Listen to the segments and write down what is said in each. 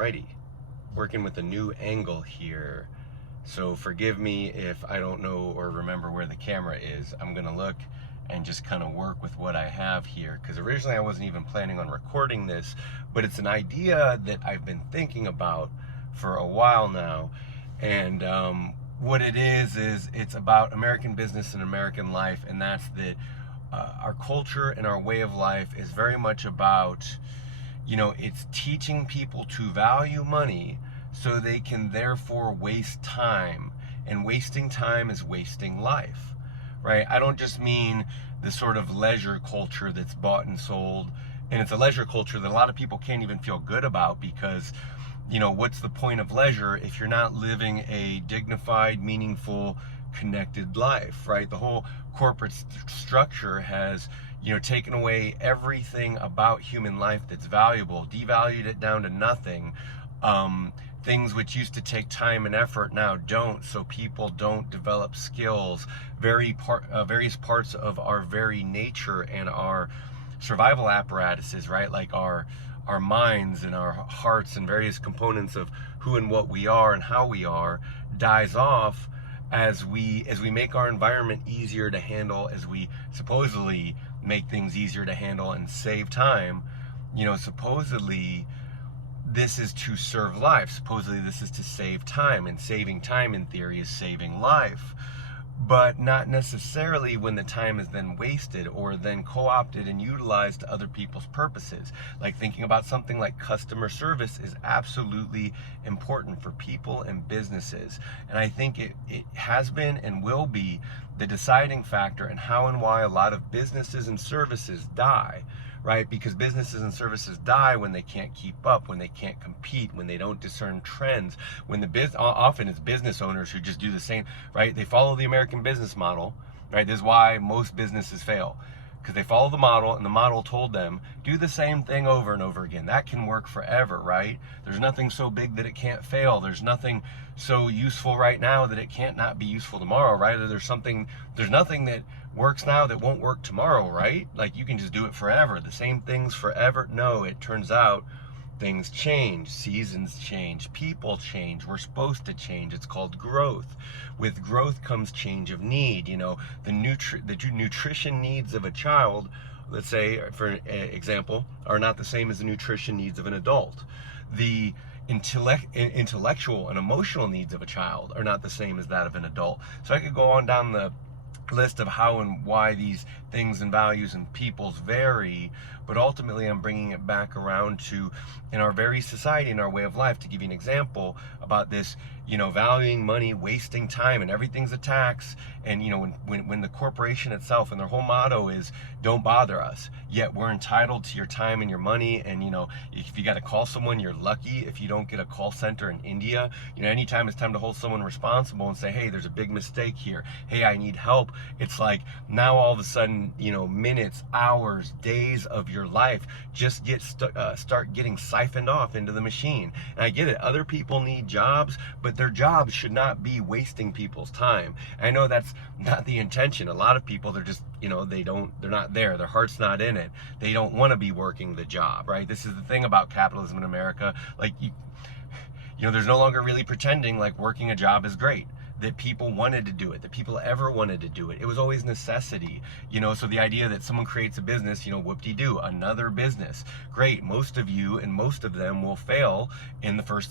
Alrighty, working with a new angle here. So forgive me if I don't know or remember where the camera is. I'm gonna look and just kind of work with what I have here, because originally I wasn't even planning on recording this, but it's an idea that I've been thinking about for a while now. And what it is it's about American business and American life, and that's that our culture and our way of life is very much about, it's teaching people to value money so they can therefore waste time. And wasting time is wasting life, right? I don't just mean the sort of leisure culture that's bought and sold. And it's a leisure culture that a lot of people can't even feel good about because, what's the point of leisure if you're not living a dignified, meaningful, connected life, right? The whole corporate structure has, taken away everything about human life that's valuable, devalued it down to nothing. Things which used to take time and effort now don't, so people don't develop skills. Various parts of our very nature and our survival apparatuses, right? Like our minds and our hearts and various components of who and what we are and how we are dies off as we make our environment easier to handle, as we supposedly make things easier to handle and save time. Supposedly this is to serve life. Supposedly this is to save time, and saving time in theory is saving life. But not necessarily when the time is then wasted or then co-opted and utilized to other people's purposes. Like thinking about something like customer service is absolutely important for people and businesses. And I think it has been and will be the deciding factor in how and why a lot of businesses and services die. Right? Because businesses and services die when they can't keep up, when they can't compete, when they don't discern trends, when often it's business owners who just do the same, right? They follow the American business model, right? This is why most businesses fail, because they follow the model, and the model told them, do the same thing over and over again. That can work forever, right? There's nothing so big that it can't fail. There's nothing so useful right now that it can't not be useful tomorrow, right? Or there's nothing that works now that won't work tomorrow, right? Like you can just do it forever. The same things forever. No, it turns out things change, seasons change, people change. We're supposed to change. It's called growth. With growth comes change of need. The nutrition needs of a child, let's say, for example, are not the same as the nutrition needs of an adult. The intellectual and emotional needs of a child are not the same as that of an adult. So I could go on down the list of how and why these things and values and peoples vary, but ultimately I'm bringing it back around to, in our very society, in our way of life, to give you an example about this, valuing money, wasting time, and everything's a tax. And when the corporation itself and their whole motto is don't bother us, yet we're entitled to your time and your money. And if you got to call someone, you're lucky if you don't get a call center in India. Anytime it's time to hold someone responsible and say, hey, there's a big mistake here, hey, I need help, it's like now all of a sudden, minutes, hours, days of your life just start getting siphoned off into the machine. And I get it, other people need jobs, but their jobs should not be wasting people's time. And I know that's not the intention. A lot of people, they're just, they're not there. Their heart's not in it. They don't want to be working the job, right? This is the thing about capitalism in America. Like, there's no longer really pretending like working a job is great, that people wanted to do it, that people ever wanted to do it. It was always necessity, so the idea that someone creates a business, whoop-de-doo, another business. Great, most of you and most of them will fail in the first,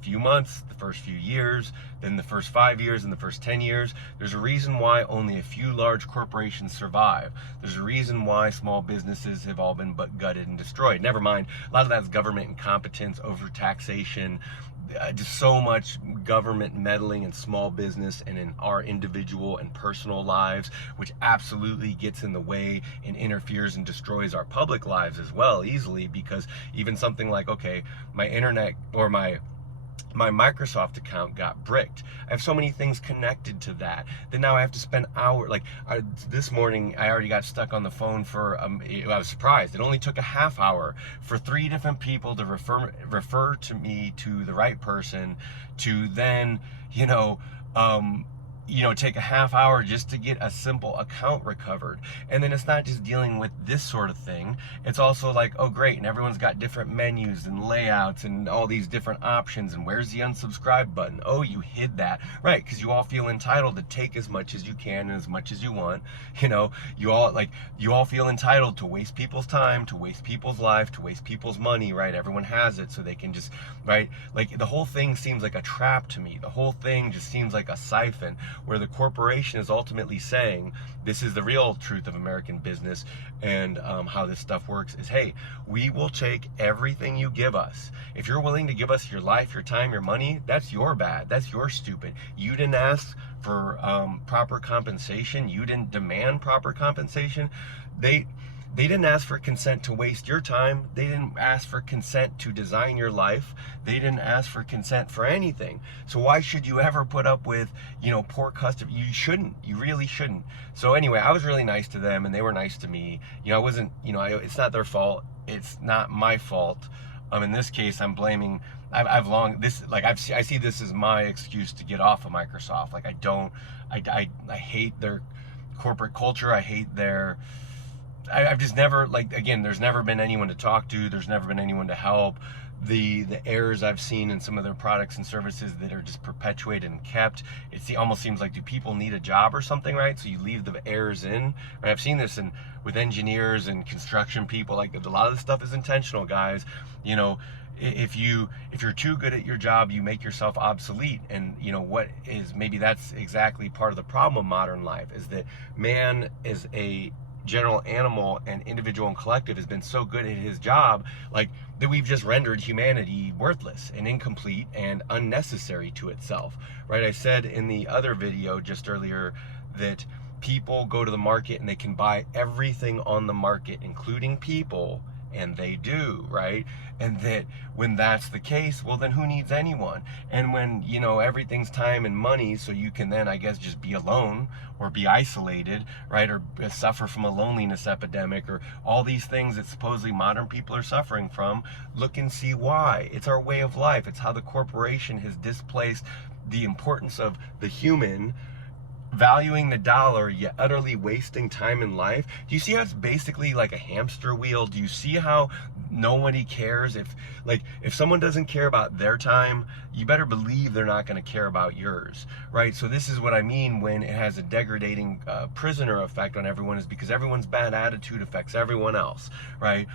few months, the first few years, then the first 5 years, and the first 10 years. There's a reason why only a few large corporations survive. There's a reason why small businesses have all been gutted and destroyed. Never mind, a lot of that's government incompetence, overtaxation, just so much government meddling in small business and in our individual and personal lives, which absolutely gets in the way and interferes and destroys our public lives as well easily. Because even something like, okay, my internet or my Microsoft account got bricked. I have so many things connected to that now I have to spend hours. Like this morning, I already got stuck on the phone for. I was surprised. It only took a half hour for 3 different people to refer to me to the right person, to then take a half hour just to get a simple account recovered. And then it's not just dealing with this sort of thing. It's also like, oh great, and everyone's got different menus and layouts and all these different options, and where's the unsubscribe button? Oh, you hid that. Right, because you all feel entitled to take as much as you can and as much as you want. You all feel entitled to waste people's time, to waste people's life, to waste people's money, right? Everyone has it, so they can just, right? Like, the whole thing seems like a trap to me. The whole thing just seems like a siphon, where the corporation is ultimately saying, this is the real truth of American business and how this stuff works is, hey, we will take everything you give us. If you're willing to give us your life, your time, your money, that's your bad. That's your stupid. You didn't ask for proper compensation. You didn't demand proper compensation. They didn't ask for consent to waste your time. They didn't ask for consent to design your life. They didn't ask for consent for anything. So why should you ever put up with, poor customer? You shouldn't. You really shouldn't. So anyway, I was really nice to them, and they were nice to me. I wasn't, it's not their fault. It's not my fault. In this case, I'm blaming. I see this as my excuse to get off of Microsoft. Like, I hate their corporate culture. I hate their. I've just never, again, there's never been anyone to talk to. There's never been anyone to help. The errors I've seen in some of their products and services that are just perpetuated and kept, almost seems like, do people need a job or something, right? So you leave the errors in, right? I've seen this with engineers and construction people. Like, a lot of this stuff is intentional, guys. If you're too good at your job, you make yourself obsolete. And maybe that's exactly part of the problem of modern life, is that man is a general animal, and individual and collective has been so good at his job, that we've just rendered humanity worthless and incomplete and unnecessary to itself, right? I said in the other video just earlier that people go to the market and they can buy everything on the market, including people, and they do, right? And that when that's the case, well, then who needs anyone? And when, everything's time and money, so you can then, I guess, just be alone or be isolated, right? Or suffer from a loneliness epidemic, or all these things that supposedly modern people are suffering from. Look and see why. It's our way of life. It's how the corporation has displaced the importance of the human, valuing the dollar, yet utterly wasting time in life. Do you see how it's basically like a hamster wheel? Do you see how nobody cares? If someone doesn't care about their time, you better believe they're not going to care about yours, right? So this is what I mean when it has a degrading prisoner effect on everyone, is because everyone's bad attitude affects everyone else, right?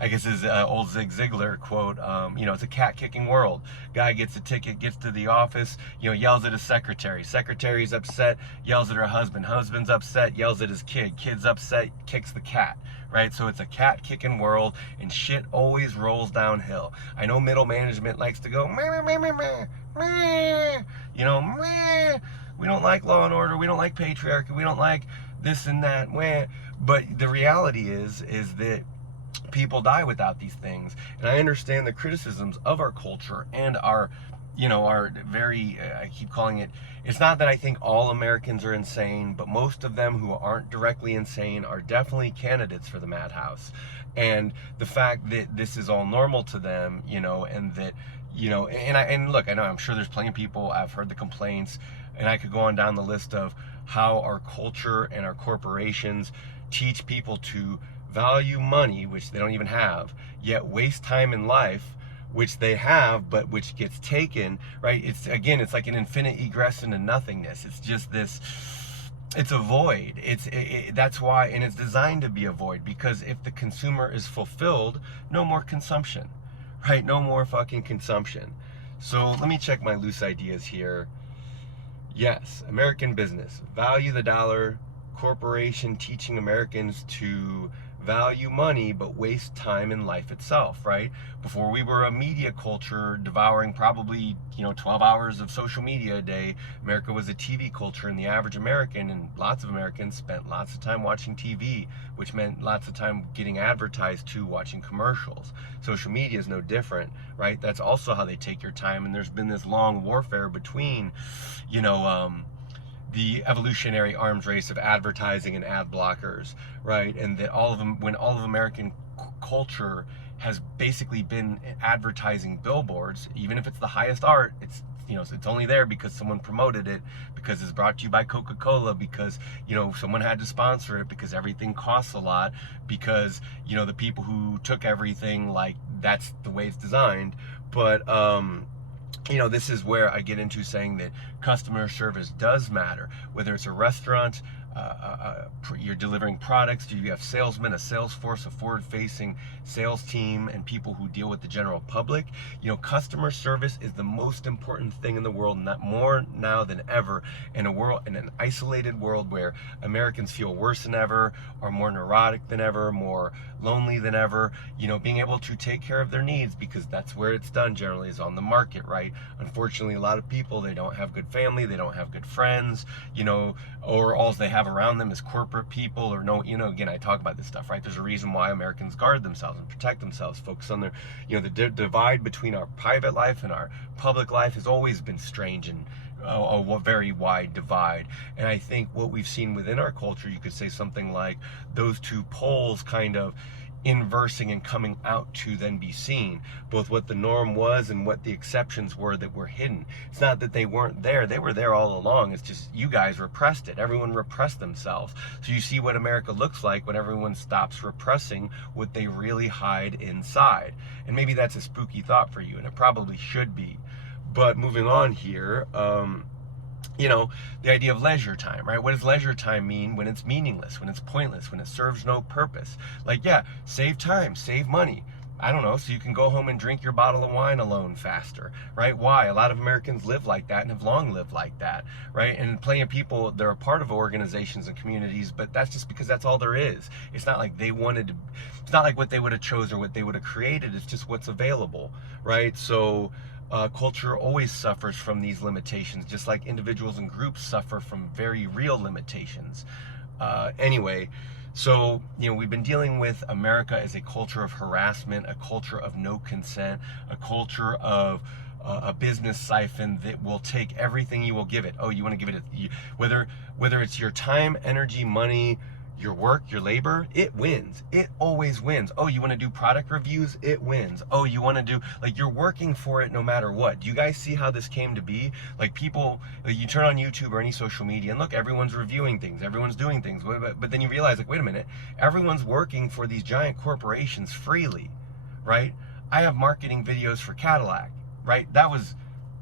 I guess his old Zig Ziglar quote, it's a cat-kicking world. Guy gets a ticket, gets to the office, yells at his secretary. Secretary's upset, yells at her husband. Husband's upset, yells at his kid. Kid's upset, kicks the cat, right? So it's a cat-kicking world, and shit always rolls downhill. I know middle management likes to go, meh, meh, meh, meh, meh, meh. We don't like law and order. We don't like patriarchy. We don't like this and that. Meh. But the reality is that people die without these things. And I understand the criticisms of our culture and our very, I keep calling it, it's not that I think all Americans are insane, but most of them who aren't directly insane are definitely candidates for the madhouse. And the fact that this is all normal to them, and that, and look, I know, I'm sure there's plenty of people, I've heard the complaints, and I could go on down the list of how our culture and our corporations teach people to value money, which they don't even have, yet waste time in life, which they have, but which gets taken, right? It's like an infinite egress into nothingness. It's just this, it's a void. That's why, and it's designed to be a void, because if the consumer is fulfilled, no more consumption, right? No more fucking consumption. So let me check my loose ideas here. Yes, American business, value the dollar, corporation teaching Americans to value money but waste time in life itself, right? Before we were a media culture devouring probably 12 hours of social media a day, America was a TV culture, and the average American, and lots of Americans, spent lots of time watching TV, which meant lots of time getting advertised to, watching commercials. Social media is no different, right? That's also how they take your time. And there's been this long warfare between the evolutionary arms race of advertising and ad blockers, right? And that when all of American culture has basically been advertising billboards, even if it's the highest art, it's you know, it's only there because someone promoted it, because it's brought to you by Coca-Cola, because, you know, someone had to sponsor it, because everything costs a lot, because, you know, the people who took everything, like, that's the way it's designed. But you know, this is where I get into saying that customer service does matter. Whether it's a restaurant, you're delivering products, do you have salesmen, a sales force, a forward-facing sales team, and people who deal with the general public? You know, customer service is the most important thing in the world, not more now than ever, in an isolated world where Americans feel worse than ever, are more neurotic than ever, more lonely than ever. You know, being able to take care of their needs, because that's where it's done generally, is on the market, right? Unfortunately, a lot of people, they don't have good family, they don't have good friends, you know, or all they have around them is corporate people, or no, you know, again, I talk about this stuff, right? There's a reason why Americans guard themselves and protect themselves, focus on their, you know, the divide between our private life and our public life has always been strange, and a very wide divide. And I think what we've seen within our culture, you could say something like those two poles kind of inversing and coming out to then be seen, both what the norm was and what the exceptions were that were hidden. It's not that they weren't there, they were there all along. It's just you guys repressed it. Everyone repressed themselves. So you see what America looks like when everyone stops repressing what they really hide inside. And maybe that's a spooky thought for you, and it probably should be. But moving on here, you know, the idea of leisure time, right? What does leisure time mean when it's meaningless, when it's pointless, when it serves no purpose? Like, yeah, save time, save money. I don't know, so you can go home and drink your bottle of wine alone faster, right? Why? A lot of Americans live like that and have long lived like that, right? And plenty of people, they're a part of organizations and communities, but that's just because that's all there is. It's not like they wanted to, it's not like what they would have chose or what they would have created. It's just what's available, right? So culture always suffers from these limitations, just like individuals and groups suffer from very real limitations. Anyway, so, you know, we've been dealing with America as a culture of harassment, a culture of no consent, a culture of a business siphon that will take everything you will give it. Oh, you want to give it, whether it's your time, energy, money, your work, your labor, it wins. It always wins. Oh, you want to do product reviews? It wins. Oh, you want to do, like, you're working for it no matter what. Do you guys see how this came to be? Like, people, like, you turn on YouTube or any social media and look, everyone's reviewing things, everyone's doing things, but then you realize, like, wait a minute, everyone's working for these giant corporations freely, right? I have marketing videos for Cadillac, right? That was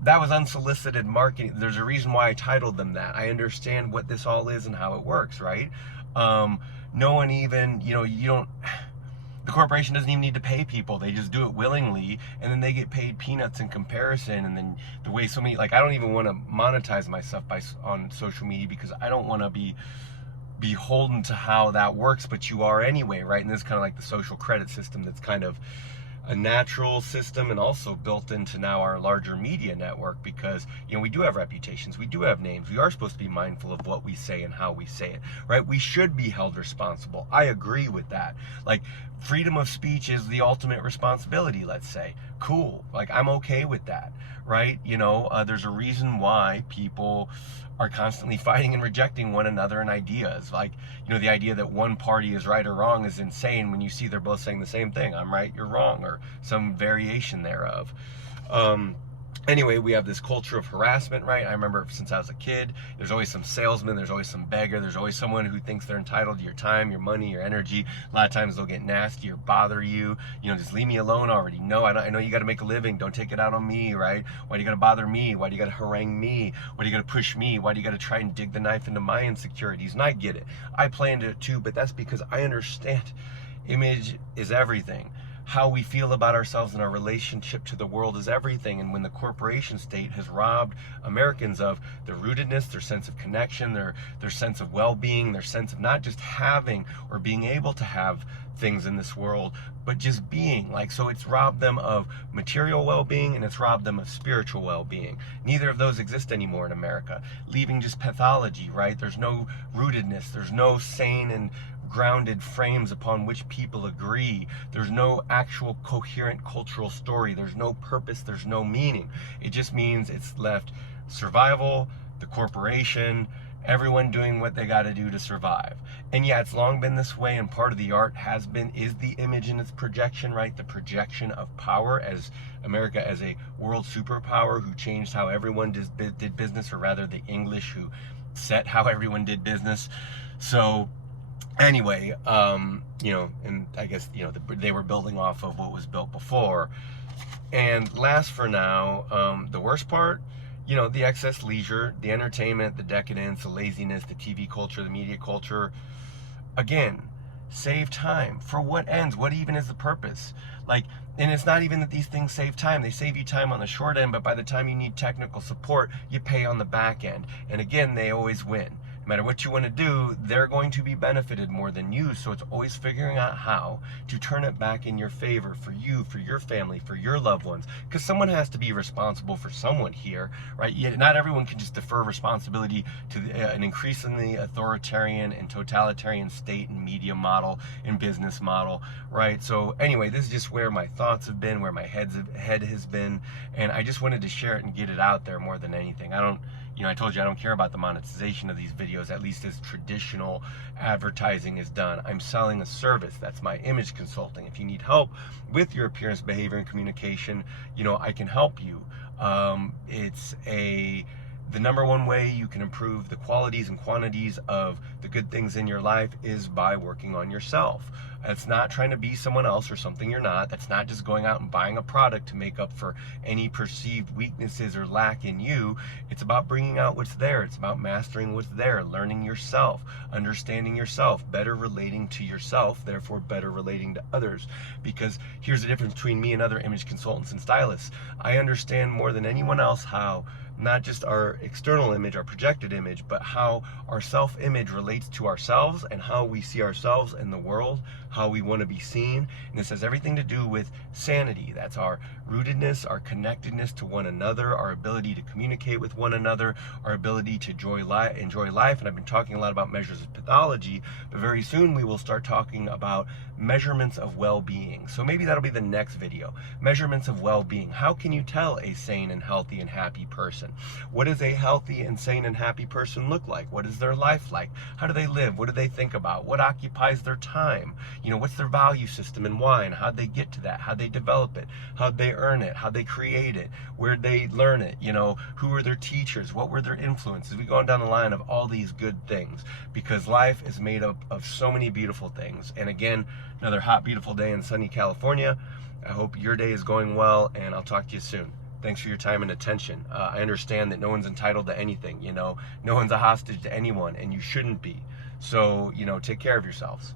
unsolicited marketing. There's a reason why I titled them that. I understand what this all is and how it works, right? No one even, you know, the corporation doesn't even need to pay people. They just do it willingly, and then they get paid peanuts in comparison. And then the way so many, like, I don't even want to monetize myself on social media, because I don't want to be beholden to how that works, but you are anyway, right? And this is kind of like the social credit system that's kind of a natural system, and also built into now our larger media network, because, you know, we do have reputations, we do have names, we are supposed to be mindful of what we say and how we say it, right? We should be held responsible. I agree with that. Like, freedom of speech is the ultimate responsibility, let's say. Cool. Like, I'm okay with that, right? You know, there's a reason why people are constantly fighting and rejecting one another and ideas. Like, you know, the idea that one party is right or wrong is insane when you see they're both saying the same thing. I'm right, you're wrong, or some variation thereof. Anyway, we have this culture of harassment, right? I remember since I was a kid, there's always some salesman, there's always some beggar, there's always someone who thinks they're entitled to your time, your money, your energy. A lot of times they'll get nasty or bother you. You know, just leave me alone already. No, I know you got to make a living. Don't take it out on me, right? Why do you got to bother me? Why do you got to harangue me? Why do you got to push me? Why do you got to try and dig the knife into my insecurities? And I get it. I play into it too, but that's because I understand image is everything. How we feel about ourselves and our relationship to the world is everything. And when the corporation state has robbed Americans of their rootedness, their sense of connection, their sense of well-being, their sense of not just having or being able to have things in this world, but just being, like, so it's robbed them of material well-being, and it's robbed them of spiritual well-being. Neither of those exist anymore in America, leaving just pathology, right? There's no rootedness, there's no sane and grounded frames upon which people agree. There's no actual coherent cultural story. There's no purpose, there's no meaning. It just means it's left survival, the corporation, everyone doing what they got to do to survive. And yeah, it's long been this way, and part of the art is the image and its projection, right? The projection of power as America as a world superpower who changed how everyone did business, or rather the English who set how everyone did business. So anyway, and I guess, they were building off of what was built before. And last for now, the worst part, the excess leisure, the entertainment, the decadence, the laziness, the TV culture, the media culture. Again, save time. For what ends? What even is the purpose? And it's not even that these things save time. They save you time on the short end, but by the time you need technical support, you pay on the back end. And again, they always win. No matter what you want to do, they're going to be benefited more than you. So it's always figuring out how to turn it back in your favor for you, for your family, for your loved ones. Because someone has to be responsible for someone here, right? Yet not everyone can just defer responsibility to an increasingly authoritarian and totalitarian state and media model and business model, right? So anyway, this is just where my thoughts have been, where my head has been, and I just wanted to share it and get it out there more than anything. I told you I don't care about the monetization of these videos, at least as traditional advertising is done. I'm selling a service. That's my image consulting. If you need help with your appearance, behavior, and communication, I can help you. The number one way you can improve the qualities and quantities of the good things in your life is by working on yourself. It's not trying to be someone else or something you're not. That's not just going out and buying a product to make up for any perceived weaknesses or lack in you. It's about bringing out what's there. It's about mastering what's there, learning yourself, understanding yourself, better relating to yourself, therefore better relating to others. Because here's the difference between me and other image consultants and stylists. I understand more than anyone else how not just our external image, our projected image, but how our self-image relates to ourselves and how we see ourselves in the world, how we want to be seen. And this has everything to do with sanity. That's our rootedness, our connectedness to one another, our ability to communicate with one another, our ability to enjoy life. And I've been talking a lot about measures of pathology, but very soon we will start talking about measurements of well-being. So maybe that'll be the next video. Measurements of well-being. How can you tell a sane and healthy and happy person? What does a healthy and sane and happy person look like? What is their life like? How do they live? What do they think about? What occupies their time? What's their value system and why, and how'd they get to that? How'd they develop it? How'd they earn it? How'd they create it? Where'd they learn it? Who were their teachers? What were their influences? We go on down the line of all these good things, because life is made up of so many beautiful things. And again, another hot, beautiful day in sunny California. I hope your day is going well, and I'll talk to you soon. Thanks for your time and attention. I understand that no one's entitled to anything, no one's a hostage to anyone, and you shouldn't be. So, take care of yourselves.